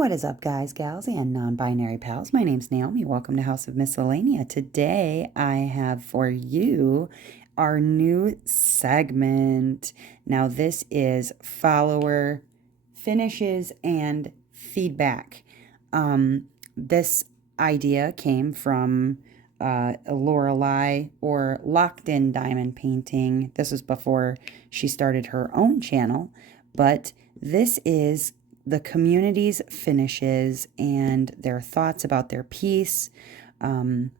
What is up, guys, gals, and non-binary pals? My name's Naomi. Welcome to House of Miscellania. Today, I have for you our new segment. Now, this is follower finishes and feedback. This idea came from Lorelei, or Locked In Diamond Painting. This was before she started her own channel, but this is the community's finishes and their thoughts about their piece and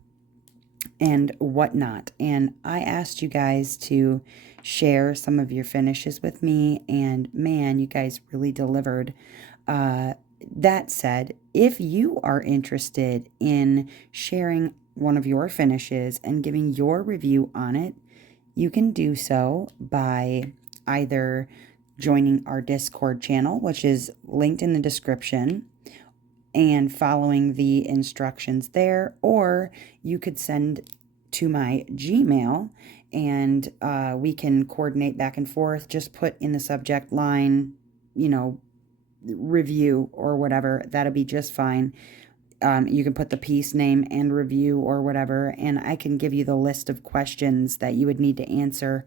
whatnot. And I asked you guys to share some of your finishes with me, and man, you guys really delivered. That said, if you are interested in sharing one of your finishes and giving your review on it, you can do so by either joining our Discord channel, which is linked in the description, and following the instructions there, or you could send to my Gmail and we can coordinate back and forth. Just put in the subject line, review or whatever. That'll be just fine. You can put the piece name and review or whatever, and I can give you the list of questions that you would need to answer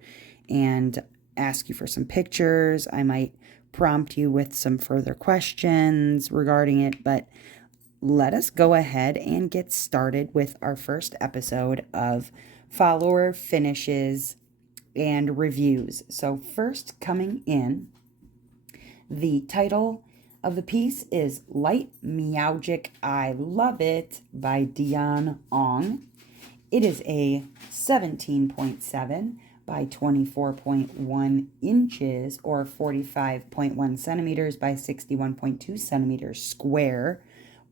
and ask you for some pictures. I might prompt you with some further questions regarding it, but let us go ahead and get started with our first episode of follower finishes and reviews. So first coming in, the title of the piece is Light Meowgic I Love It by Dion Ong. It is a 17.7 by 24.1 inches or 45.1 centimeters by 61.2 centimeters square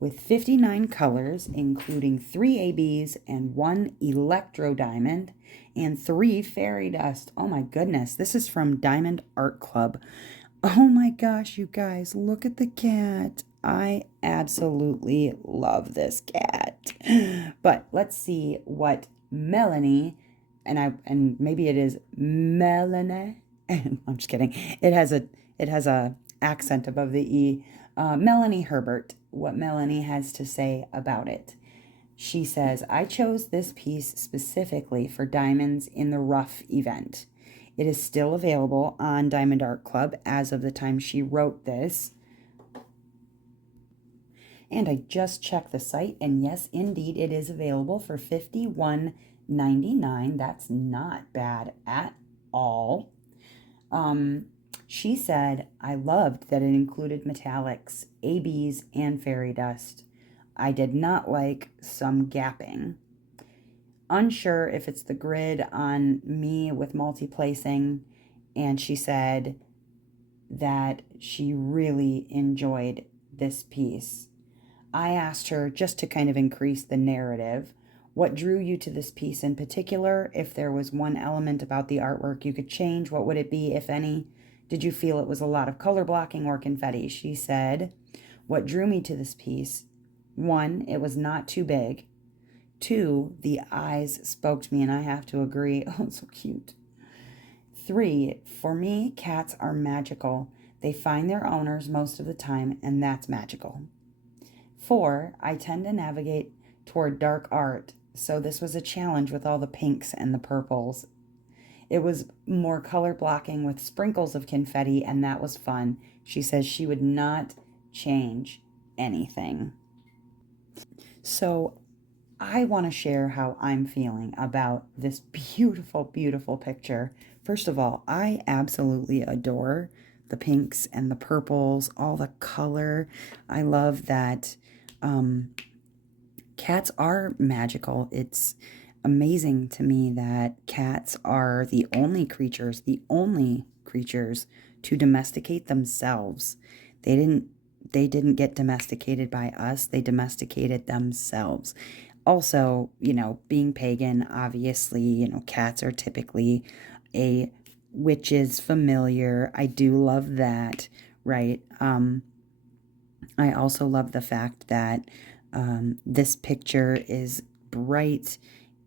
with 59 colors, including 3 ABs and 1 electro diamond and 3 fairy dust. Oh my goodness, this is from Diamond Art Club. Oh my gosh, you guys, look at the cat. I absolutely love this cat. But let's see what Melanie, and maybe it is Melanie. I'm just kidding. It has a accent above the E. Melanie Herbert, what Melanie has to say about it. She says, I chose this piece specifically for Diamonds in the Rough event. It is still available on Diamond Art Club as of the time she wrote this. And I just checked the site, and yes, indeed, it is available for $51.99. That's not bad at all. She said, I loved that it included metallics, ABs, and fairy dust. I did not like some gapping. Unsure if it's the grid on me with multi-placing, and she said that she really enjoyed this piece. I asked her, just to kind of increase the narrative, what drew you to this piece in particular? If there was one element about the artwork you could change, what would it be, if any? Did you feel it was a lot of color blocking or confetti? She said, what drew me to this piece? 1, it was not too big. 2, the eyes spoke to me, and I have to agree. Oh, it's so cute. 3, for me, cats are magical. They find their owners most of the time, and that's magical. 4, I tend to navigate toward dark art, so this was a challenge with all the pinks and the purples. It was more color blocking with sprinkles of confetti, and that was fun. She says she would not change anything. So I want to share how I'm feeling about this beautiful, beautiful picture. First of all, I absolutely adore the pinks and the purples, all the color. I love that cats are magical. It's amazing to me that cats are the only creatures to domesticate themselves. They didn't get domesticated by us. They domesticated themselves. Also, being pagan, obviously, cats are typically a witch's familiar. I do love that, right? I also love the fact that this picture is bright.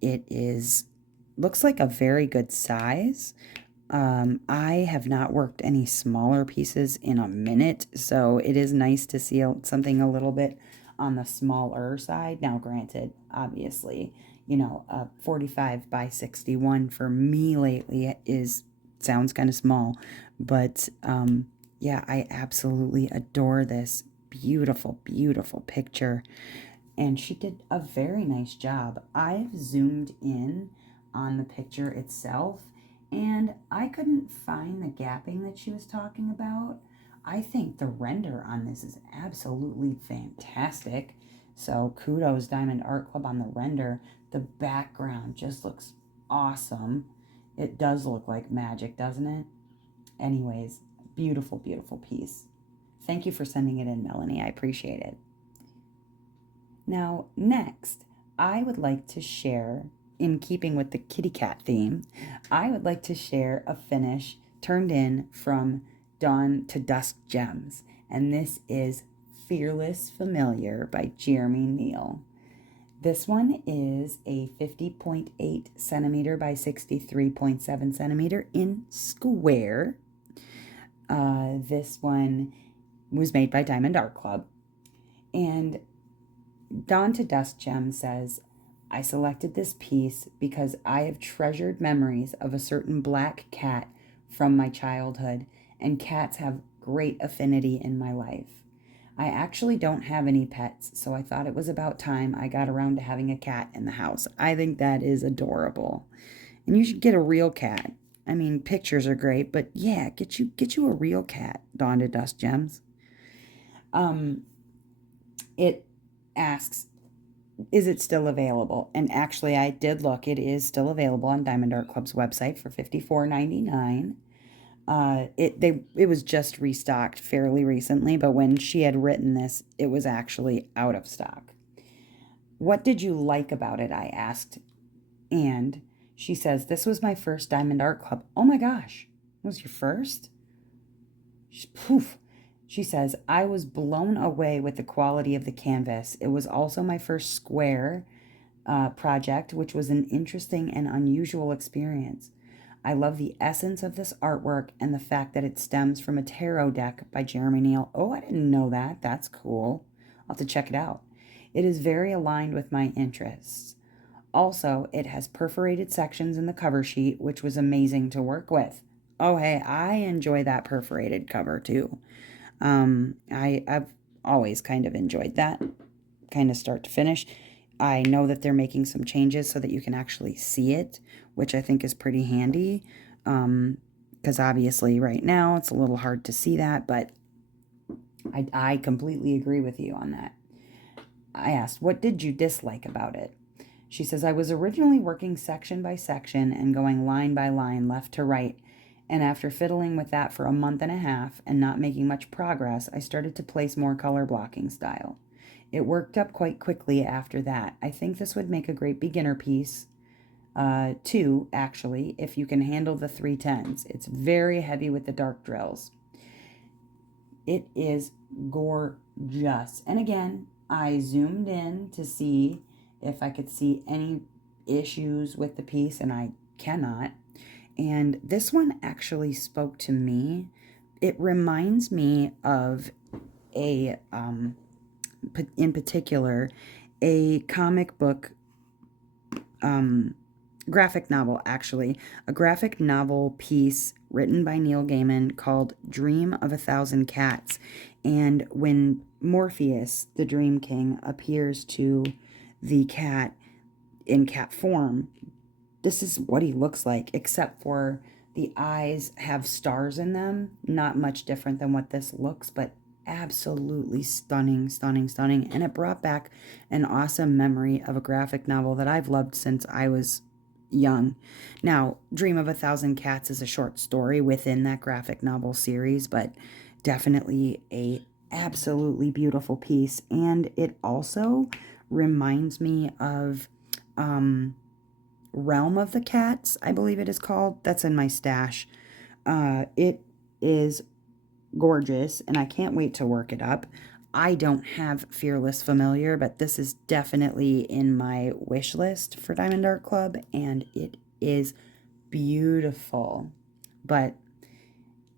It looks like a very good size. I have not worked any smaller pieces in a minute, so it is nice to see something a little bit on the smaller side. Now, granted, obviously, a 45 by 61 for me lately sounds kind of small, but yeah, I absolutely adore this beautiful, beautiful picture. And she did a very nice job. I've zoomed in on the picture itself, and I couldn't find the gapping that she was talking about. I think the render on this is absolutely fantastic. So kudos Diamond Art Club on the render. The background just looks awesome. It does look like magic, doesn't it? Anyways, beautiful, beautiful piece. Thank you for sending it in, Melanie. I appreciate it. Now, next, I would like to share, in keeping with the kitty cat theme, I would like to share a finish turned in from Dawn to Dusk Gems, and this is Fearless Familiar by Jeremy Neal. This one is a 50.8 centimeter by 63.7 centimeter in square. This one was made by Diamond Art Club. And Dawn to Dusk Gem says, I selected this piece because I have treasured memories of a certain black cat from my childhood, and cats have great affinity in my life. I actually don't have any pets, so I thought it was about time I got around to having a cat in the house. I think that is adorable. And you should get a real cat. I mean, pictures are great, but yeah, get you a real cat, Dawn to Dusk Gems. It asks, is it still available? And actually, I did look. It is still available on Diamond Art Club's website for $54.99. It was just restocked fairly recently, but when she had written this, it was actually out of stock. What did you like about it? I asked. And she says, this was my first Diamond Art Club. Oh my gosh, it was your first? Poof. She says, I was blown away with the quality of the canvas. It was also my first square project, which was an interesting and unusual experience. I love the essence of this artwork and the fact that it stems from a tarot deck by Jeremy Neal. Oh, I didn't know that. That's cool. I'll have to check it out. It is very aligned with my interests. Also, it has perforated sections in the cover sheet, which was amazing to work with. Oh, hey, I enjoy that perforated cover too. I've always kind of enjoyed that, kind of start to finish. I know that they're making some changes so that you can actually see it, which I think is pretty handy, because obviously right now it's a little hard to see that, but I completely agree with you on that. I asked, what did you dislike about it? She says, I was originally working section by section and going line by line, left to right, and after fiddling with that for a month and a half and not making much progress, I started to place more color blocking style. It worked up quite quickly after that. I think this would make a great beginner piece, too, actually, if you can handle the 310s. It's very heavy with the dark drills. It is gorgeous. And again, I zoomed in to see if I could see any issues with the piece, and I cannot. And this one actually spoke to me. It reminds me of a, in particular, a comic book, graphic novel, actually. A graphic novel piece written by Neil Gaiman called Dream of a Thousand Cats. And when Morpheus, the Dream King, appears to the cat in cat form, this is what he looks like, except for the eyes have stars in them. Not much different than what this looks, but absolutely stunning, stunning, stunning. And it brought back an awesome memory of a graphic novel that I've loved since I was young. Now, Dream of a Thousand Cats is a short story within that graphic novel series, but definitely a absolutely beautiful piece. And it also reminds me of Realm of the Cats, I believe it is called. That's in my stash. It is gorgeous, and I can't wait to work it up. I don't have Fearless Familiar, but this is definitely in my wish list for Diamond Art Club, and it is beautiful. but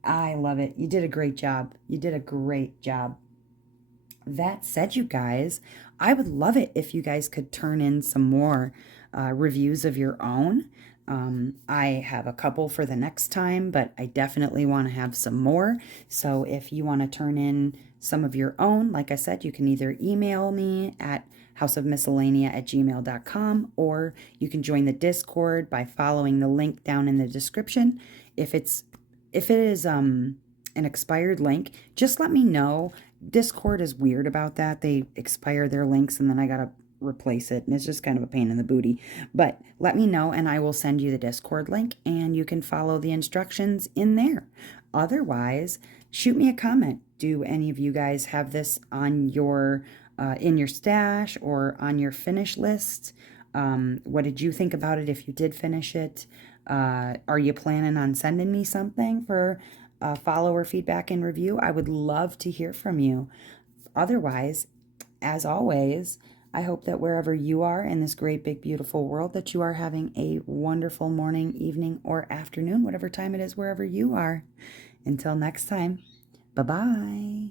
I love it. You did a great job. You did a great job. That said, you guys, I would love it if you guys could turn in some more reviews of your own. I have a couple for the next time, but I definitely want to have some more. So if you want to turn in some of your own, like I said, you can either email me at houseofmiscellania@gmail.com, or you can join the Discord by following the link down in the description. If it is an expired link, just let me know. Discord is weird about that. They expire their links and then I gotta replace it, and it's just kind of a pain in the booty. But let me know and I will send you the Discord link and you can follow the instructions in there. Otherwise, shoot me a comment. Do any of you guys have this on your in your stash or on your finish list? What did you think about it if you did finish it? Are you planning on sending me something for follower feedback and review? I would love to hear from you. Otherwise, as always, I hope that wherever you are in this great, big, beautiful world, that you are having a wonderful morning, evening, or afternoon, whatever time it is, wherever you are. Until next time, bye-bye.